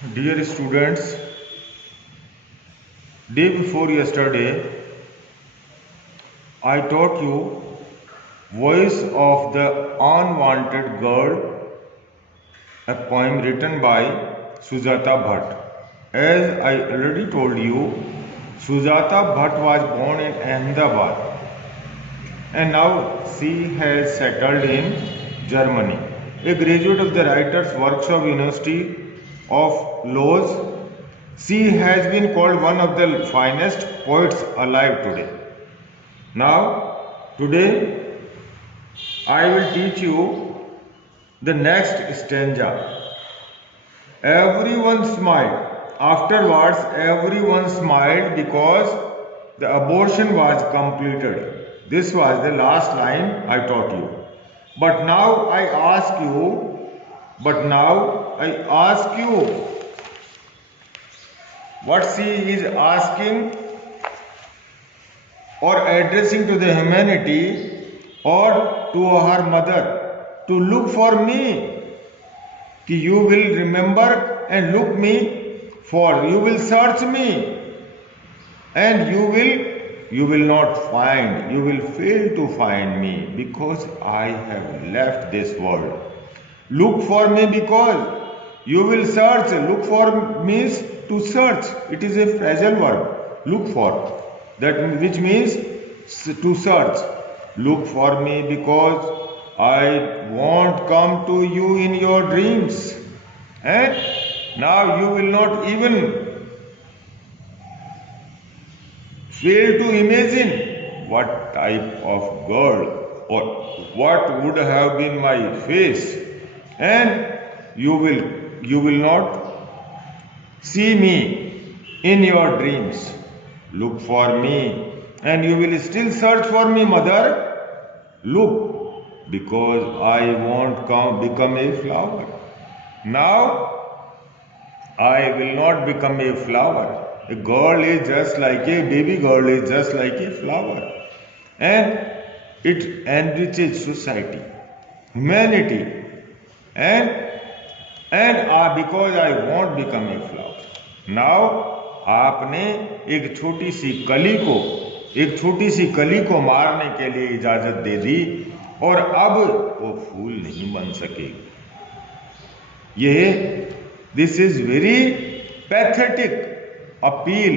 Dear students, day before yesterday, I taught you Voice of the Unwanted Girl, a poem written by Sujata Bhatt. As I already told you, Sujata Bhatt was born in Ahmedabad and now she has settled in Germany. A graduate of the Writers Workshop University of Laws, she has been called one of the finest poets alive today. Now, today I will teach you the next stanza. Everyone smiled. Afterwards, everyone smiled because the abortion was completed. This was the last line I taught you. But now I ask you, what she is asking or addressing to the humanity or to her mother to look for me. कि you will remember and look me for, you will search me and you will not find, you will fail to find me because I have left this world. Look for me because you will search. Look for means to search. It is a phrasal verb. Look for, that which means to search. Look for me because I won't come to you in your dreams. And now you will not even fail to imagine what type of girl or what would have been my face, and you will not see me in your dreams. Look for me and you will still search for me, mother. Look, because I won't become a flower. Now I will not become a flower. A girl is just like a baby girl is just like a flower. And it enriches society, humanity, and because I won't become a flower. Now आपने एक छोटी सी कली को मारने के लिए इजाजत दे दी और अब वो फूल नहीं बन सकेगी. This is very pathetic appeal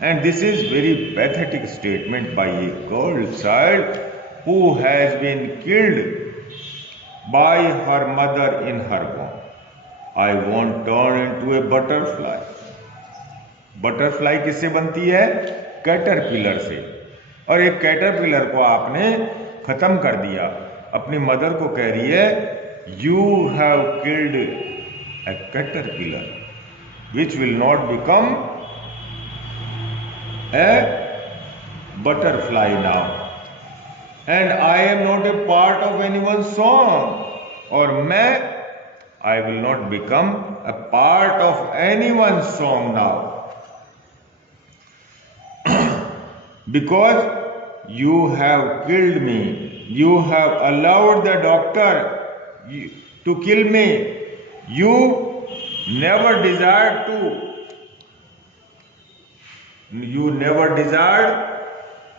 and this is very pathetic statement by a girl child who has been killed by her mother in her womb. I won't turn into a butterfly. Butterfly किससे बनती है? Caterpillar से. और एक caterpillar को आपने खत्म कर दिया. अपनी मदर को कह रही है, you have killed a caterpillar which will not become a butterfly now, and I am not a part of anyone's song, और मैं I will not become a part of anyone's song now because you have killed me, you have allowed the doctor to kill me. You never desired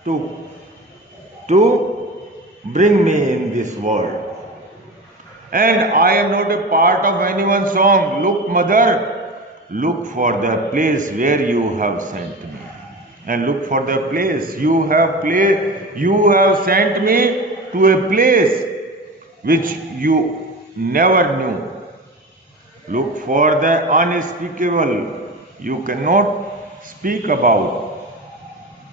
to bring me in this world, and I am not a part of anyone's song. Look, mother, look for the place where you have sent me, and look for the place you have sent me to a place which you never knew. Look for the unspeakable. You cannot speak about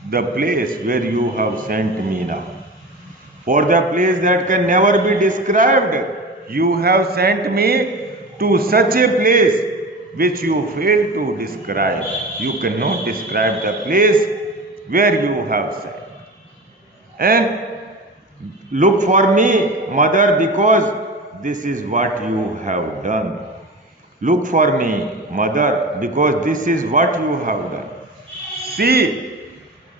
the place where you have sent me now. For the place that can never be described, you have sent me to such a place which you fail to describe. You cannot describe the place where you have sent. And look for me, mother, because this is what you have done. Look for me, mother, because this is what you have done. See,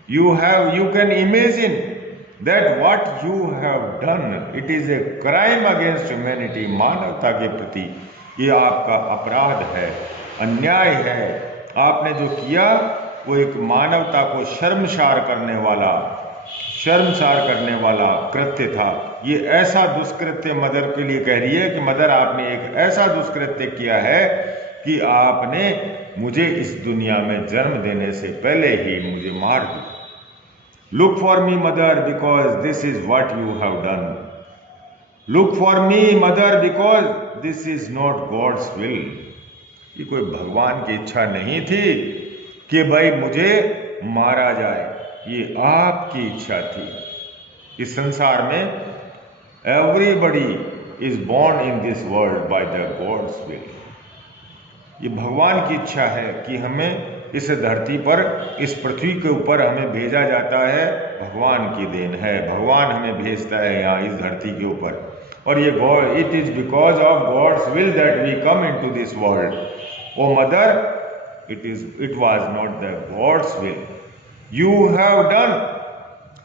you can imagine that what you have done, it is a crime against humanity. मानवता के प्रति ये आपका अपराध है. अन्याय है। आपने जो किया वो एक मानवता को शर्मसार करने वाला कृत्य था। ये ऐसा दुष्कृत्य मदर के लिए कह रही है कि मदर आपने एक ऐसा दुष्कृत्य किया है कि आपने मुझे इस दुनिया में जन्म देने से पहले ही मुझे मार दिया। Look for me mother because this is what you have done. Look for me mother because this is not God's will. ये कोई भगवान की इच्छा नहीं थी कि भाई मुझे मारा जाए, ये आपकी इच्छा थी। इस संसार में everybody is born in this world by the God's will. ये भगवान की इच्छा है कि हमें इस धरती पर, इस पृथ्वी के ऊपर हमें भेजा जाता है। भगवान की देन है, भगवान हमें भेजता है यहाँ इस धरती के ऊपर। और ये God, it is because of God's will that we come into this world. Oh mother, it was not the God's will. You have done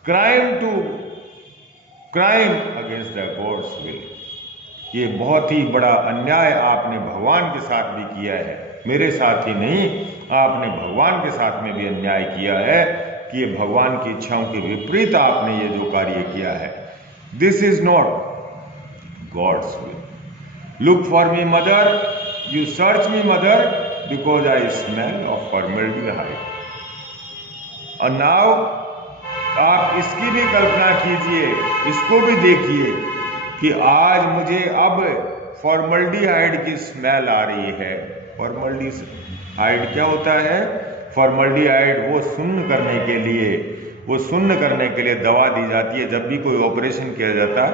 crime against the God's will. ये बहुत ही बड़ा अन्याय आपने भगवान के साथ भी किया है, मेरे साथ ही नहीं, आपने भगवान के साथ में भी अन्याय किया है कि ये भगवान की इच्छाओं के विपरीत आपने ये जो कार्य किया है। This is not God's will. Look for me mother, you search me mother because I smell of formaldehyde. और नाउ आप इसकी भी कल्पना कीजिए, इसको भी देखिए कि आज मुझे अब फॉर्मल्डिहाइड की स्मेल आ रही है। फॉर्मल्डिहाइड क्या होता है? फॉर्मल्डिहाइड वो सुन्न करने के लिए दवा दी जाती है। जब भी कोई ऑपरेशन किया जाता है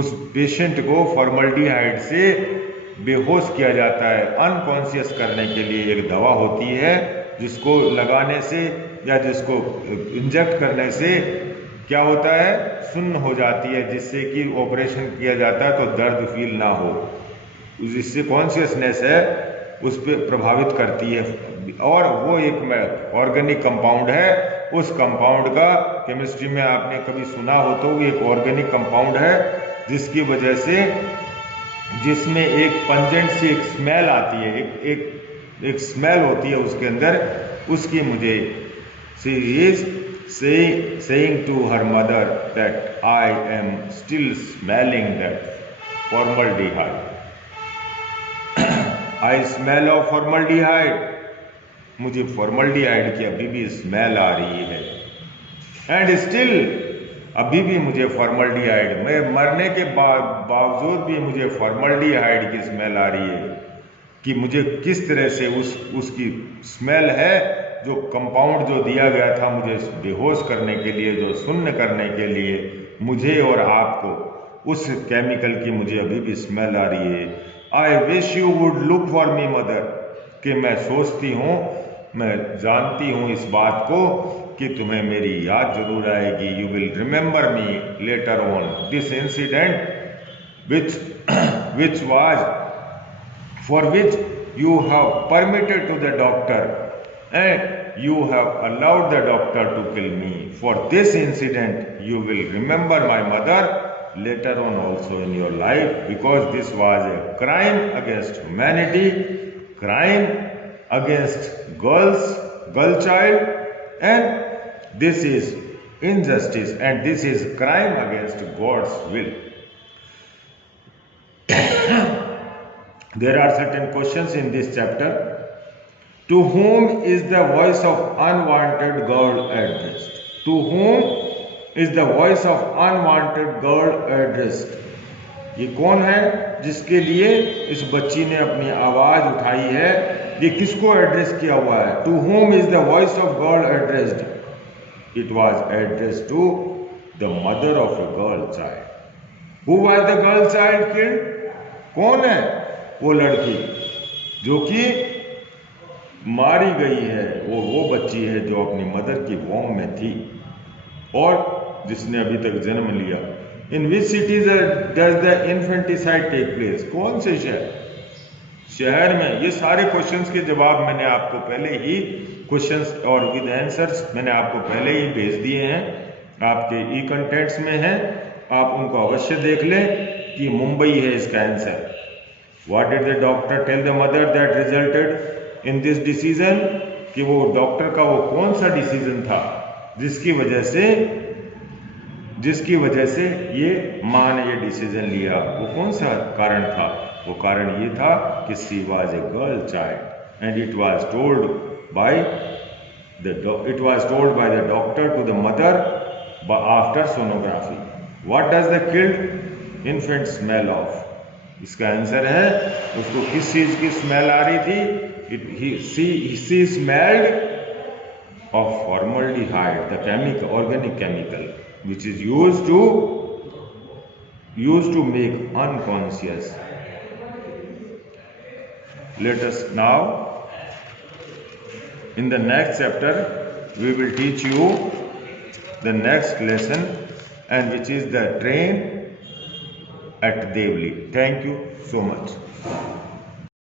उस पेशेंट को फॉर्मल्डिहाइड से बेहोश किया जाता है। अनकॉन्शियस करने के लिए एक दवा होती है जिसको लगाने से या जिसको इंजेक्ट करने से क्या होता है, सुन्न हो जाती है, जिससे कि ऑपरेशन किया जाता है तो दर्द फील ना हो। जिससे कॉन्शियसनेस है उस पर प्रभावित करती है। और वो एक ऑर्गेनिक कंपाउंड है। उस कंपाउंड का केमिस्ट्री में आपने कभी सुना हो तो वो एक ऑर्गेनिक कंपाउंड है जिसकी वजह से, जिसमें एक पंजेंट सी एक स्मेल आती है, एक स्मेल होती है उसके अंदर। उसकी मुझे she is saying to her mother that I am still smelling that formaldehyde. I smell of formaldehyde. मुझे फॉर्मल्डिहाइड की अभी भी स्मेल आ रही है। एंड स्टिल, अभी भी मुझे फॉर्मल्डिहाइड, मैं मरने के बावजूद भी मुझे फॉर्मल्डिहाइड की स्मेल आ रही है कि मुझे किस तरह से उसकी स्मेल है, जो कंपाउंड जो दिया गया था मुझे बेहोश करने के लिए, जो सुन्न करने के लिए मुझे और आपको, उस केमिकल की मुझे अभी भी स्मेल आ रही है। I wish you would look for me mother, कि मैं सोचती हूँ, मैं जानती हूँ इस बात को कि तुम्हें मेरी याद जरूर आएगी। You will remember me later on this incident which was for which you have permitted to the doctor and you have allowed the doctor to kill me. For this incident you will remember my mother later on also in your life, because this was a crime against humanity, crime against girl child, and this is injustice, and this is crime against God's will. There are certain questions in this chapter. To whom is the voice of unwanted girl addressed? To whom is the voice of unwanted girl addressed? ये कौन है जिसके लिए इस बच्ची ने अपनी आवाज उठाई है? ये किसको एड्रेस किया हुआ है? To whom is the voice of girl addressed? It was addressed to the mother of a girl child. Who was the girl child killed? कौन है वो लड़की जो कि मारी गई है? वो बच्ची है जो अपनी मदर की वॉम में थी और जिसने अभी तक जन्म लिया। In which cities does the infanticide take place? कौन से शहर में? ये सारे क्वेश्चंस के जवाब मैंने आपको पहले ही, क्वेश्चंस और विद आंसर्स मैंने आपको पहले ही भेज दिए हैं, आपके ई कंटेंट्स में हैं। आप उनको अवश्य देख लें कि मुंबई है इसका answer. What did the doctor tell the mother that resulted in this decision? कि वो डॉक्टर का वो कौन सा डिसीजन था जिसकी वजह से ये माँ ने ये डिसीजन लिया? वो कौन सा कारण था? वो कारण ये था कि she was a girl child and it was told by the doctor to the mother after sonography. What does the killed infant smell of? इसका आंसर है उसको किस चीज की स्मेल आ रही थी? She smelled of formaldehyde, the organic chemical which is used to make unconscious. Let us now, in the next chapter, we will teach you the next lesson, and which is the train at Devli. Thank you so much.